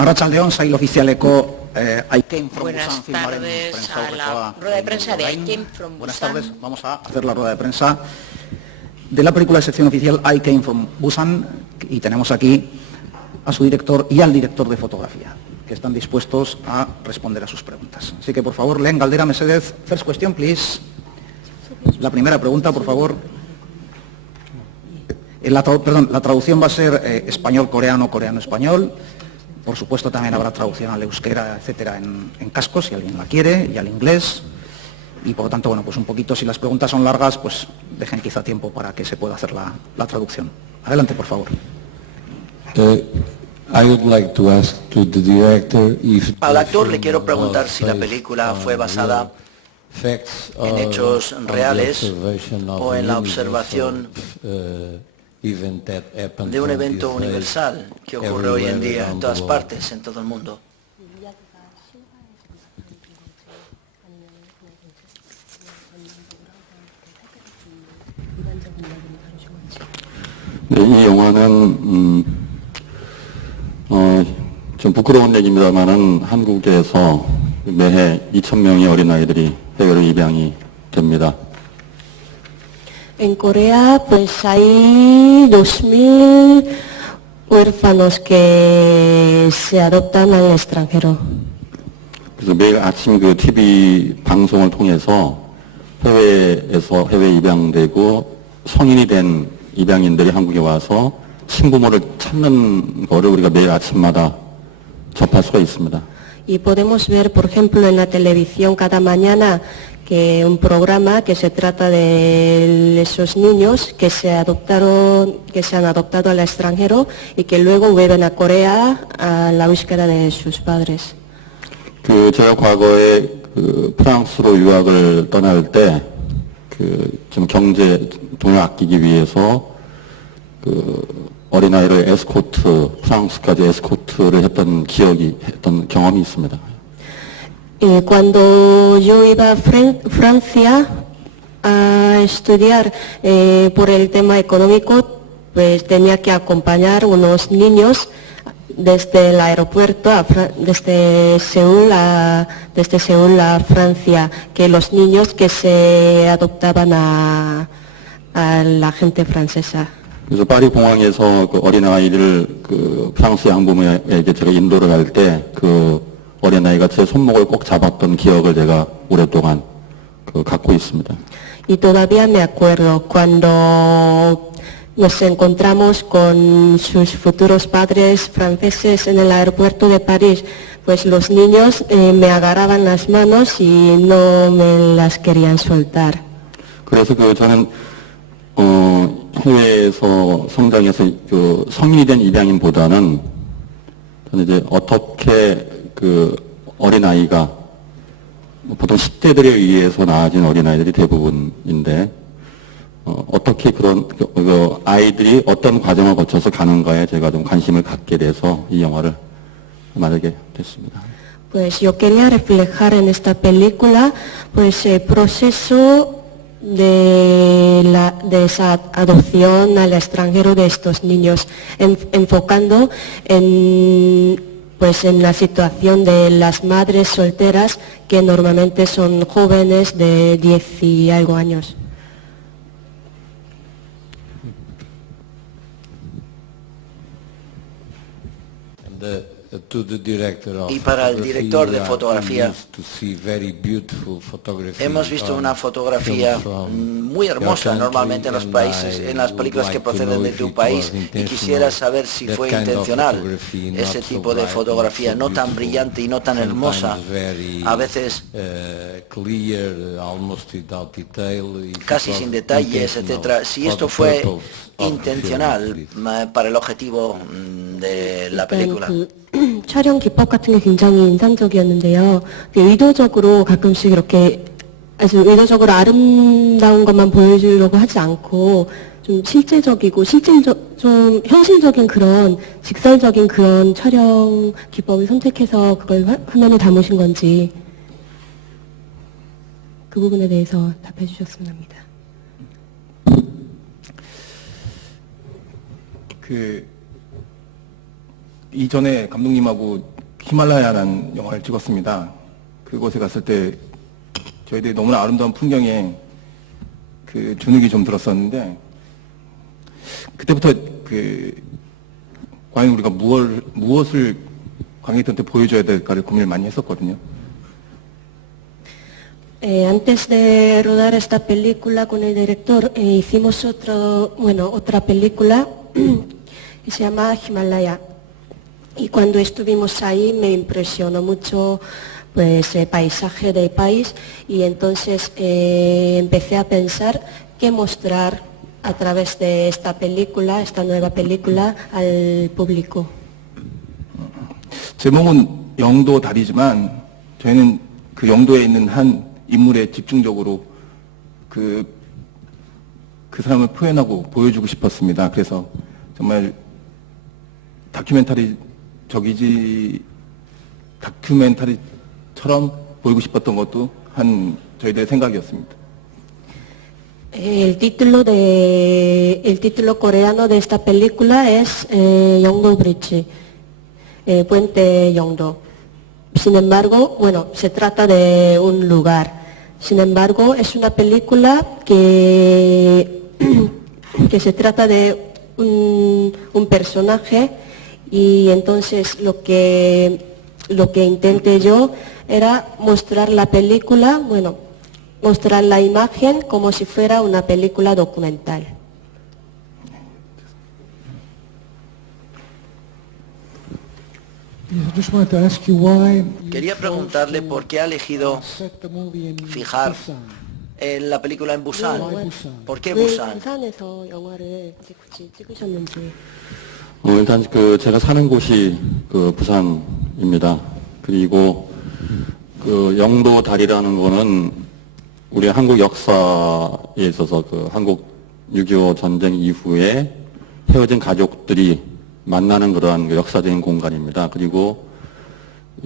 Arratsaldeon, sail ofizialeko I Came From Buenas Busan tardes filmaren a la rueda de prensa de I Came From Buenas Busan. tardes, vamos a hacer la rueda de prensa de la película de sección oficial I Came From Busan y tenemos aquí a su director y al director de fotografía, que están dispuestos a responder a sus preguntas. Así que, por favor, Len Galdera Mesedez, first question, please. La primera pregunta, por favor. La traducción va a ser español-coreano, coreano-español. Por supuesto, también habrá traducción al euskera, etcétera, en cascos, si alguien la quiere, y al inglés. Y, por lo tanto, bueno, pues un poquito, si las preguntas son largas, pues dejen quizá tiempo para que se pueda hacer la traducción. Adelante, por favor. I would like to ask to the director if Al actor le quiero preguntar si la película fue basada en hechos reales o en la observación de un evento universal que ocurre hoy en día en todas partes, en todo el mundo. 이 영화는 좀 부끄러운 얘기입니다만은 한국에서 매해 2,000명의 어린아이들이 해외로 입양이 됩니다. En Corea, pues hay 2.000 huérfanos que se adoptan al extranjero. 그래서 매일 아침 그 TV 방송을 통해서 해외에서 해외 입양되고 성인이 된 입양인들이 한국에 와서 친부모를 찾는 거를 우리가 매일 아침마다 접할 수가 있습니다. Y podemos ver, por ejemplo, en la televisión cada mañana que un programa que se trata de esos niños que se han adoptado al extranjero y que luego vuelven a Corea a la búsqueda de sus padres. 제가 과거에 프랑스로 유학을 떠날 때 좀 경제 돈을 아끼기 위해서 어린아이를 프랑스까지 에스코트를 했던 경험이 있습니다. Cuando yo iba a Francia a estudiar por el tema económico, pues tenía que acompañar unos niños desde el aeropuerto, desde Seúl a Francia, que los niños que se adoptaban a la gente francesa. 그래서 파리 공항에서 그 어린아이를 프랑스 양부모에게 제가 인도를 할 때 어린아이가 제 손목을 꼭 잡았던 기억을 제가 오랫동안 갖고 있습니다. Y todavía me acuerdo cuando nos encontramos con sus futuros padres franceses en el aeropuerto de París, pues los niños me agarraban las manos y no me las querían soltar. 그래서 저는 해외에서 성장해서 성인이 된 입양인보다는 저는 이제 어떻게 어린아이가 보통 10대들에 의해서 낳아진 어린아이들이 대부분인데 어떻게 그런 아이들이 어떤 과정을 거쳐서 가는가에 제가 좀 관심을 갖게 돼서 이 영화를 만들게 됐습니다. Pues yo quería reflejar en esta película pues el proceso de esa adopción al extranjero de estos niños, enfocando en la situación de las madres solteras que normalmente son jóvenes de 10 y algo años. Y para el director de fotografía, hemos visto una fotografía muy hermosa normalmente en los países, en las películas que proceden de tu país, y quisiera saber si fue intencional ese tipo de fotografía, no tan brillante y no tan hermosa, a veces casi sin detalles, etcétera. Si esto fue intencional para el objetivo de la película. 촬영 기법 같은 게 굉장히 인상적이었는데요. 의도적으로 가끔씩 이렇게 아주 의도적으로 아름다운 것만 보여주려고 하지 않고 좀 실제적이고 좀 현실적인 그런 직설적인 그런 촬영 기법을 선택해서 그걸 화면에 담으신 건지 그 부분에 대해서 답해 주셨으면 합니다. 이전에 감독님하고 히말라야라는 영화를 찍었습니다. 그곳에 갔을 때 저희들이 너무나 아름다운 풍경에 그 주눅이 좀 들었었는데 그때부터 과연 우리가 무엇을 관객들한테 보여줘야 될까를 고민을 많이 했었거든요. Antes de rodar esta película con el director hicimos otra película que se llama Himalaya. Y cuando estuvimos ahí me impresionó mucho pues el paisaje del país y entonces empecé a pensar qué mostrar a través de esta película, esta nueva película al público. 제목은 영도 다리지만 저희는 그 영도에 있는 한 인물에 집중적으로 그 사람을 표현하고 보여주고 싶었습니다. 그래서 정말 다큐멘터리처럼 보이고 싶었던 것도 한 저희들의 생각이었습니다. El título coreano de esta película es Yeongdo Bridge, Puente Yeongdo. Sin embargo, se trata de un lugar. Sin embargo, es una película que se trata de un personaje y entonces lo que intenté yo era mostrar la película, mostrar la imagen como si fuera una película documental. Quería preguntarle por qué ha elegido fijar la película en Busan. ¿Por qué Busan? 일단 제가 사는 곳이 부산입니다. 그리고 영도 다리라는 거는 우리 한국 역사에 있어서 한국 6.25 전쟁 이후에 헤어진 가족들이 만나는 그러한 역사적인 공간입니다. 그리고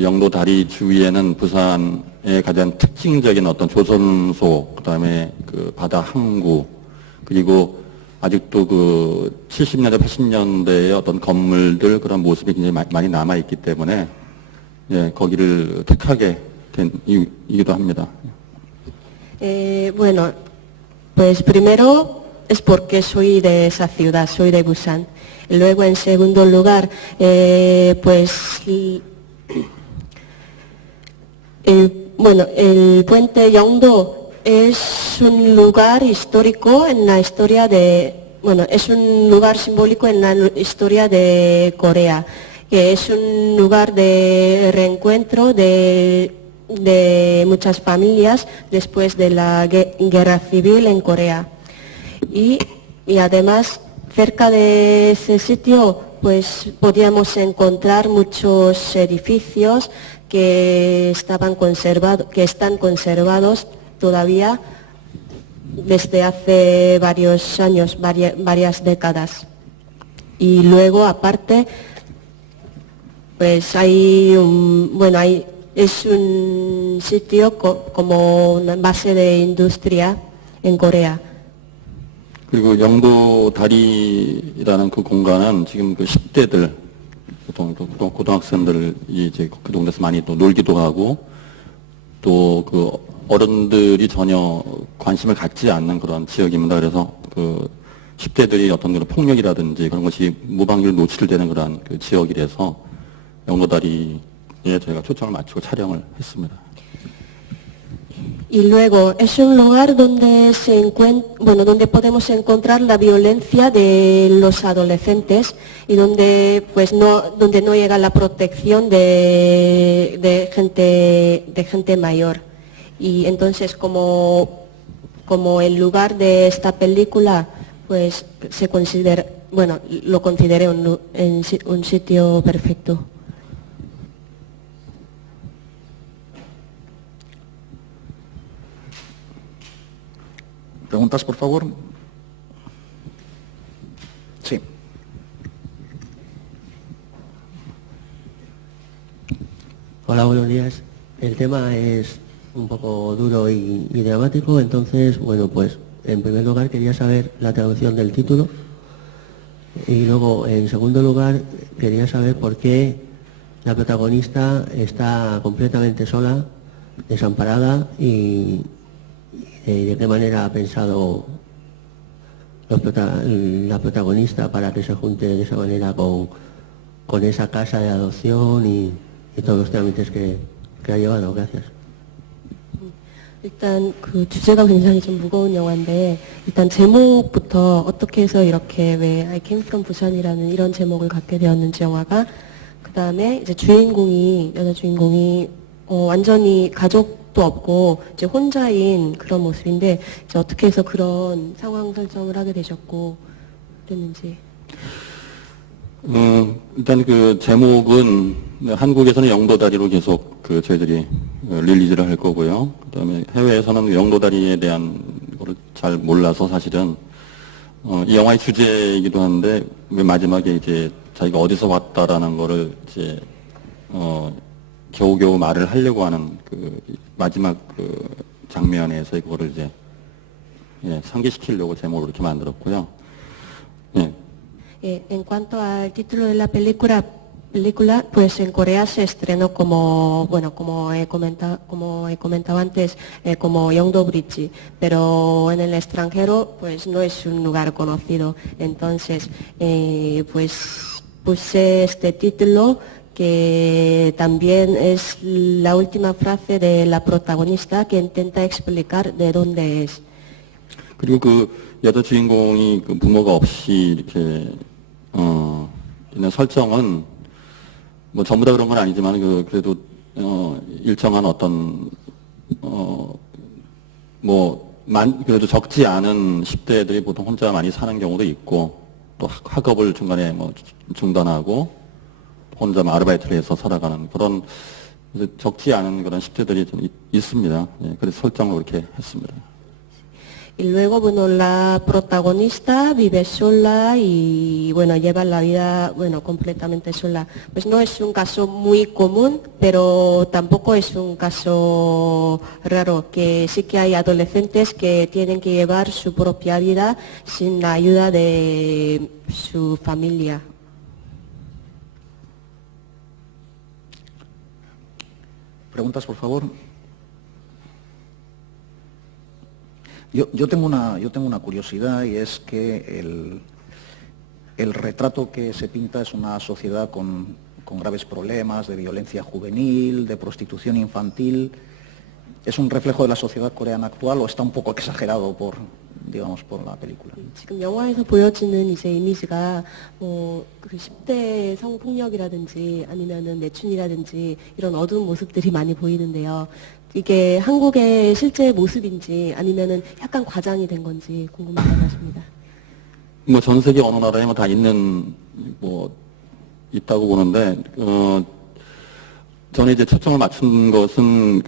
영도 다리 주위에는 부산의 가장 특징적인 어떤 조선소, 그다음에 바다 항구, 그리고 아직도 70년대, 80년대의 어떤 건물들 그런 모습이 굉장히 많이 남아 있기 때문에 거기를 택하게 된 이유이기도 합니다. Pues primero es porque soy de esa ciudad, soy de Busan. Luego, en segundo lugar, el puente Yeongdo es un lugar histórico en la historia es un lugar simbólico en la historia de Corea, que es un lugar de reencuentro de muchas familias después de la guerra civil en Corea. Y además, cerca de ese sitio, pues podíamos encontrar muchos edificios que están conservados todavía desde hace varios años, varias décadas. Y luego, aparte, pues es un sitio como una base de industria en Corea. 그리고 영도 다리라는 그 공간은 지금 10대들, 보통 고등학생들이 이제 그 동네에서 많이 또 놀기도 하고 또 어른들이 전혀 관심을 갖지 않는 그런 지역입니다. 그래서 10대들이 어떤 그런 폭력이라든지 그런 것이 무방비로 노출되는 그런 지역이라서 영도 다리에 저희가 초점을 맞추고 촬영을 했습니다. Y luego es un lugar donde donde podemos encontrar la violencia de los adolescentes y donde no llega la protección de gente mayor. Y entonces como el lugar de esta película pues lo consideré un sitio perfecto. ¿Preguntas, por favor? Sí. Hola, buenos días. El tema es un poco duro y dramático, entonces, pues, en primer lugar quería saber la traducción del título Y luego, en segundo lugar, quería saber por qué la protagonista está completamente sola, desamparada, y de qué manera ha pensado la protagonista para que se junte de esa manera con esa casa de adopción y todos los trámites que ha llevado. Gracias. 일단 그 주제가 굉장히 좀 무거운 영화인데 일단 제목부터 어떻게 해서 이렇게 왜 I Came From Busan이라는 이런 제목을 갖게 되었는지 영화가 그 다음에 이제 여자 주인공이 완전히 가족도 없고 이제 혼자인 그런 모습인데 이제 어떻게 해서 그런 상황 설정을 하게 되셨고 그랬는지. 일단 그 제목은 한국에서는 영도다리로 계속 그 저희들이 릴리즈를 할 거고요. 그다음에 해외에서는 영도다리에 대한 거를 잘 몰라서 사실은 이 영화의 주제이기도 한데 왜 마지막에 이제 자기가 어디서 왔다라는 거를 이제 겨우겨우 말을 하려고 하는 그 마지막 그 장면에서 그거를 이제 상기시키려고 제목을 이렇게 만들었고요. 예. En cuanto al título de la película, pues en Corea se estrenó como he comentado antes, como Yeongdo Bridge, pero en el extranjero pues no es un lugar conocido. Entonces, pues puse este título que también es la última frase de la protagonista que intenta explicar de dónde es. 그리고 그 여자 주인공이 그 부모가 없이 이렇게 있는 설정은 뭐 전부 다 그런 건 아니지만 그래도 일정한 어떤 그래도 적지 않은 10대들이 보통 혼자 많이 사는 경우도 있고 또 학업을 중간에 뭐 중단하고 혼자 아르바이트를 해서 살아가는 그런 적지 않은 그런 10대들이 좀 있습니다. 예, 그래서 설정을 그렇게 했습니다. Y luego, bueno, la protagonista vive sola y, bueno, lleva la vida, bueno, completamente sola. Pues no es un caso muy común, pero tampoco es un caso raro, que sí que hay adolescentes que tienen que llevar su propia vida sin la ayuda de su familia. Preguntas, por favor. Yo tengo una curiosidad, y es que el retrato que se pinta es una sociedad con graves problemas de violencia juvenil, de prostitución infantil. ¿Es un reflejo de la sociedad coreana actual o está un poco exagerado por la película? 지금 영화에서 보여지는 이제 이미지가 그 10대 성폭력이라든지 아니면은 내춘이라든지 이런 어두운 모습들이 많이 보이는데요. 이게 한국의 실제 모습인지 아니면은 약간 과장이 된 건지 궁금하습니다. 뭐 전 세계 어느 나라에 다 있다고 보는데 저는 이제 초점을 맞춘 것은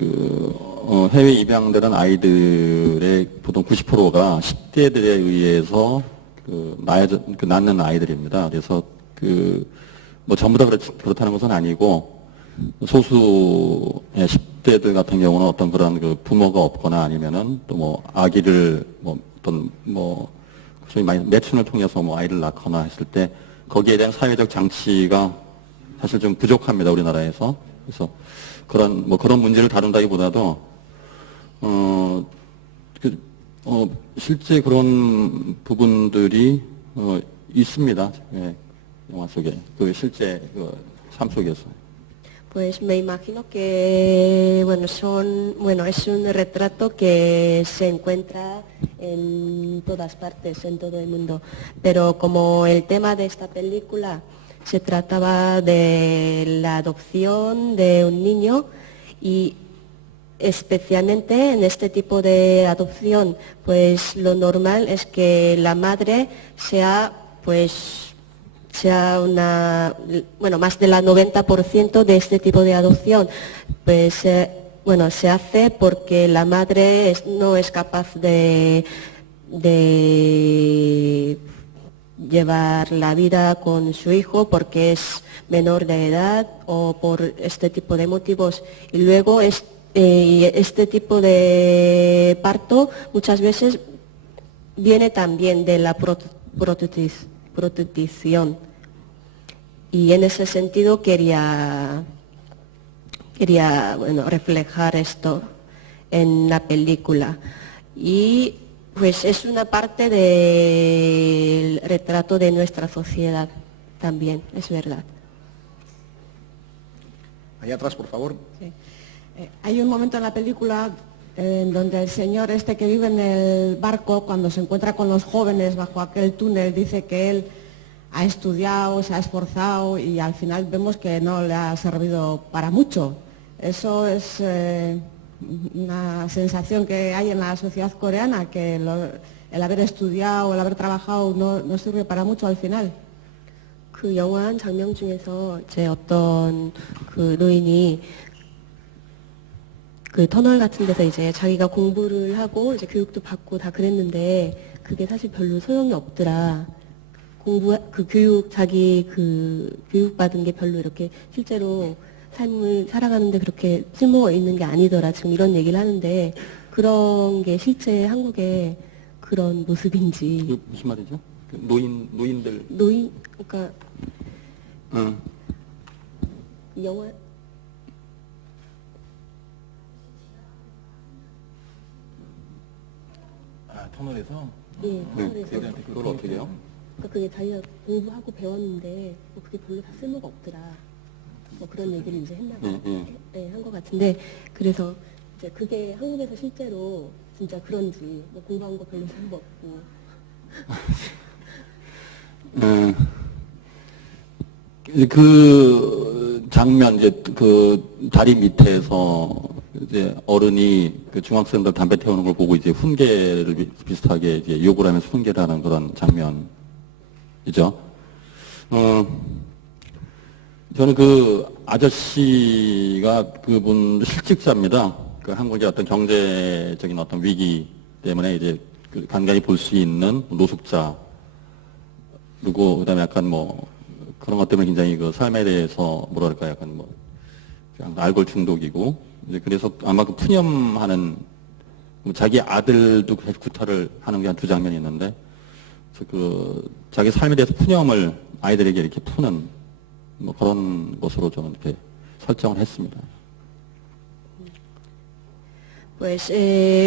해외 입양되는 아이들의 보통 90%가 10대들에 의해서 낳는 아이들입니다. 그래서 뭐 전부 다 그렇다는 것은 아니고 소수의 10대들 같은 경우는 어떤 그런 부모가 없거나 아니면은 또 뭐 아기를 소위 매춘을 통해서 아이를 낳거나 했을 때 거기에 대한 사회적 장치가 사실 좀 부족합니다, 우리나라에서. 그래서 그런 문제를 다룬다기보다도 실제 그런 부분들이 있습니다. 예, 영화 속에 실제 삶 속에서. Pues me imagino que es un retrato que se encuentra en todas partes, en todo el mundo. Pero como el tema de esta película se trataba de la adopción de un niño y especialmente en este tipo de adopción, pues lo normal es que la madre sea más del 90% de este tipo de adopción, pues se hace porque la madre no es capaz de llevar la vida con su hijo porque es menor de edad o por este tipo de motivos. Y luego este tipo de parto muchas veces viene también de la prótesis. prostitución. Y en ese sentido quería bueno, reflejar esto en la película. Y pues es una parte del retrato de nuestra sociedad también, es verdad. Allá atrás, por favor. Sí. Hay un momento en la película en donde el señor este que vive en el barco, cuando se encuentra con los jóvenes bajo aquel túnel, dice que él ha estudiado, se ha esforzado y al final vemos que no le ha servido para mucho. Eso es una sensación que hay en la sociedad coreana, que el haber estudiado, el haber trabajado no sirve para mucho al final. 그 영화 한 장면 중에서 이제 어떤 그 노인이 그 터널 같은 데서 이제 자기가 공부를 하고 이제 교육도 받고 다 그랬는데 그게 사실 별로 소용이 없더라. 자기 그 교육받은 게 별로 이렇게 실제로 삶을 살아가는데 그렇게 쓸모가 있는 게 아니더라. 지금 이런 얘기를 하는데 그런 게 실제 한국의 그런 모습인지. 이게 무슨 말이죠? 노인들. 그러니까 이 영화 터널에서? 예, 터널에서. 그걸 어떻게 해요? 그러니까 그게 자기가 공부하고 배웠는데 뭐 그게 별로 다 쓸모가 없더라. 뭐 그런 얘기를 이제 했나 봐요. 한 것 같은데 그래서 이제 그게 한국에서 실제로 진짜 그런지 뭐 공부한 거 별로 쓸모 없고. 그 장면 이제 그 다리 밑에서 이제 어른이 그 중학생들 담배 태우는 걸 보고 이제 훈계를 비슷하게 이제 욕을 하면서 훈계를 하는 그런 장면이죠. 저는 그 아저씨가 그분 실직자입니다. 그 한국의 어떤 경제적인 어떤 위기 때문에 이제 그 간간히 볼 수 있는 노숙자, 그리고 그다음에 약간 뭐 그런 것 때문에 굉장히 그 삶에 대해서 뭐랄까 약간 뭐 그냥 알코올 중독이고 이제 그래서 아마 그 푸념하는 자기 아들도 구타를 하는 게 한 두 장면이 있는데 그 자기 삶에 대해서 푸념을 아이들에게 이렇게 푸는 뭐 그런 것으로 저는 이렇게 설정을 했습니다. Pues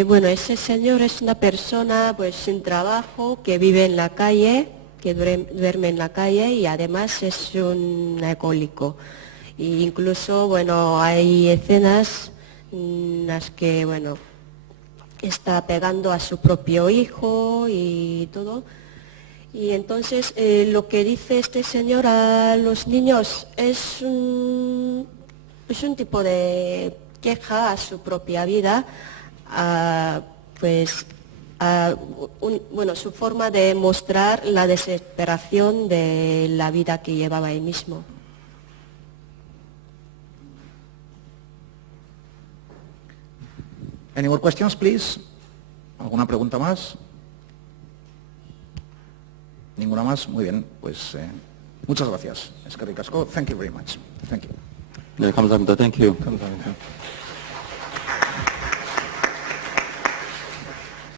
bueno, ese señor es una persona pues sin trabajo, que vive en la calle, que duerme en la calle y además es un alcohólico. E incluso, bueno, hay escenas en las que, bueno, está pegando a su propio hijo y todo. Y entonces lo que dice este señor a los niños es un tipo de queja a su propia vida, bueno, su forma de mostrar la desesperación de la vida que llevaba él mismo. Any more questions, please? ¿Alguna pregunta más? ¿Ninguna más? Muy bien, pues muchas gracias. Eskerrik asko. Thank you very much. Thank you. 네, 감사합니다. Thank you. 감사합니다.